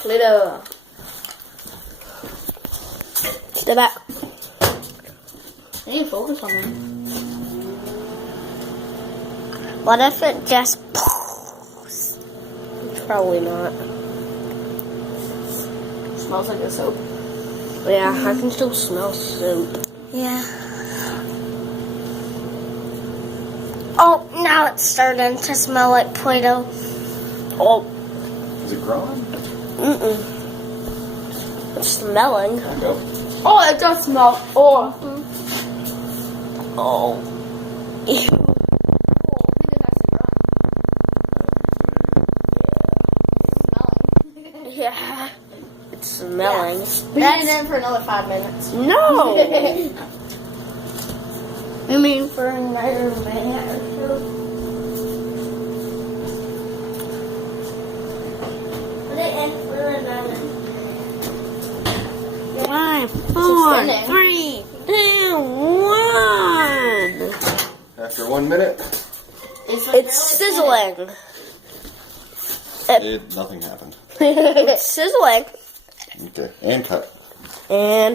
Play-Doh. Step back. I need to focus on me. What if it just... Probably not. Smells like a soap. Yeah, I can still smell soap. Yeah. Oh, now it's starting to smell like Play-Doh. Oh, Is it growing? mm-mm. It's smelling. There you go. Oh, it does smell. Oh. Oh. Ew. Yeah. It's smelling. Been in it for another 5 minutes. No! You mean for another minute or two? Put it in for another. 5, 4, spinning. 3, 2, 1. After 1 minute, It's sizzling. nothing happened. It's sizzling. Okay, and cut. And